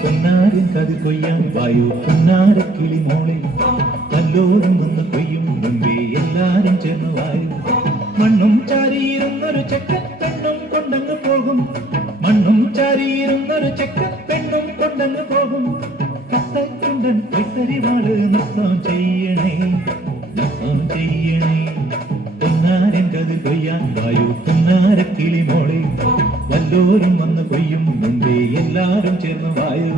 പൊന്നാരിൻ കതി കൊയ്യാൻ വായു പൊന്നാര കിളി മോളെ വല്ലോരും വന്ന് കൊയ്യും മുമ്പേ എല്ലാരും ചേർന്ന് വായു മണ്ണും ചാരിയിരുന്നൊരു ചെക്ക പെണ്ണും കൊണ്ടങ്ങ് പോകും മണ്ണും ചാരിയിരുന്നൊരു ചെക്ക പെണ്ണും കൊണ്ടങ്ങ് പോകും കത്തച്ചുണ്ടൻ പൊയ്ത്തരിവാള് നൃത്തം ചെയ്യണേ നൃത്തം ചെയ്യണേ പൊന്നാരൻ കതി കൊയ്യാൻ വായു പൊന്നാര കിളി മോളെ വല്ലോരും വന്ന് കൊയ്യും മുമ്പേ എല്ലാരും ചേർന്ന് വായു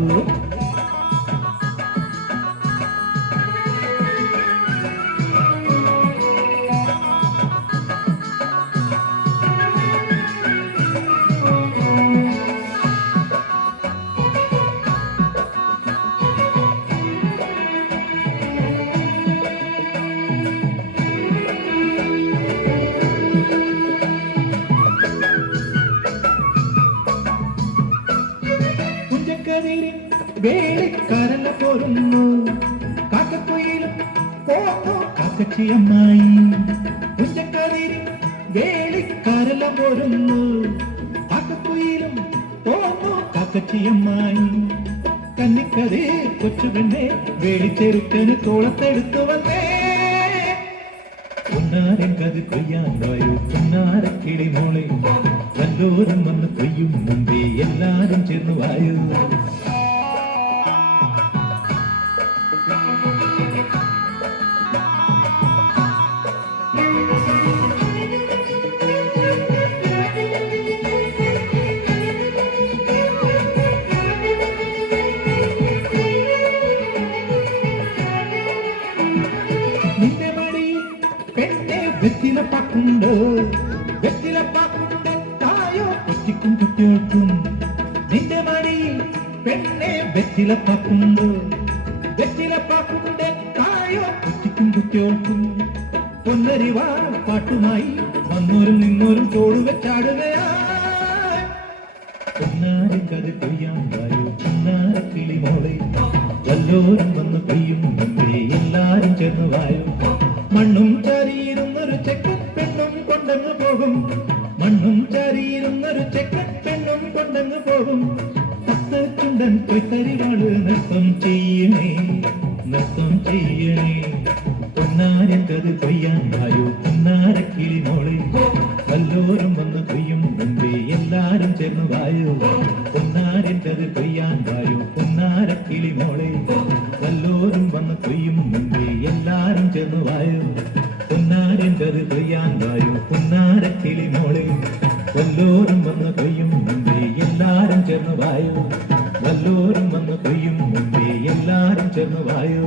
വേളിക്കരല പോരുന്നു കാക്കക്കുയിലും പോന്നു കാക്കച്ചിയമ്മായി കുഞ്ചക്കതിരി വേളിക്കരല പോരുന്നു കാക്കക്കുയിലും പോന്നു കാക്കച്ചിയമ്മായി കന്നിക്കതേ കൊച്ചുകണ്ണേ വേളിച്ചെരുക്കന് കോളത്തെടുത്തു വന്നേ പൊന്നാരൻ കതി കൊയ്യാൻ വായു പൊന്നാര കിളി മോളെ വല്ലോരും വന്ന് കൊയ്യും മുമ്പേ എല്ലാരും ചേർന്ന് വായു നിന്റെ മടി പെണ്ണെ വെറ്റിലപ്പാക്കുണ്ട് വെറ്റിലപ്പാക്കുണ്ട് തായോ കുറ്റിക്കും കുട്ടികൾക്കും നിന്റെ മടി പെണ്ണെ വെറ്റിലപ്പാക്കുണ്ട് വെറ്റിലപ്പാക്കുണ്ട് തായോ കുറ്റിക്കും കുട്ടികൾക്കും പൊന്നരിവാ പാട്ടുമായി വന്നോരും നിന്നോരും തോട് വെച്ചാടുകയാ പൊന്നാരി കതി കൊയ്യാൻ വായു പൊന്നാര കിളി മോളെ വല്ലോരും വന്ന് കൊയ്യും മുമ്പേ എല്ലാരും ചേർന്ന് വായു മണ്ണും ചാരിയിരുന്നൊരു ചെക്കൻ പെണ്ണും കൊണ്ടങ്ങ് പോകും മണ്ണും ചാരിയിരുന്നൊരു ചെക്കൻ പെണ്ണും കൊണ്ടങ്ങ് പോകും തത്തച്ചുണ്ടൻ പൊയ്ത്തരിവാള് നൃത്തം ചെയ്യണേ നൃത്തം ചെയ്യണേ പൊന്നാരൻ കതി കൊയ്യാൻ വായു പൊന്നാര കിളി മോളെ വല്ലോരും വന്ന് കൊയ്യും മുമ്പേ എല്ലാരും ചേർന്ന് വായു പൊന്നാരൻ കതി കൊയ്യാൻ വായു പൊന്നാര കിളി മോളെ വല്ലോരും വന്ന് കൊയ്യും മുമ്പേ എല്ലാരും ചേർന്ന് വായു പൊന്നാരൻ കതി കൊയ്യാൻ വായു പൊന്നാര കിളി മോളെ വല്ലോരും വന്ന് കൊയ്യും മുമ്പേ എല്ലാരും ചേർന്ന് വായു വല്ലോരും വന്ന് കൊയ്യും മുമ്പേ എല്ലാരും ചേർന്ന് വായു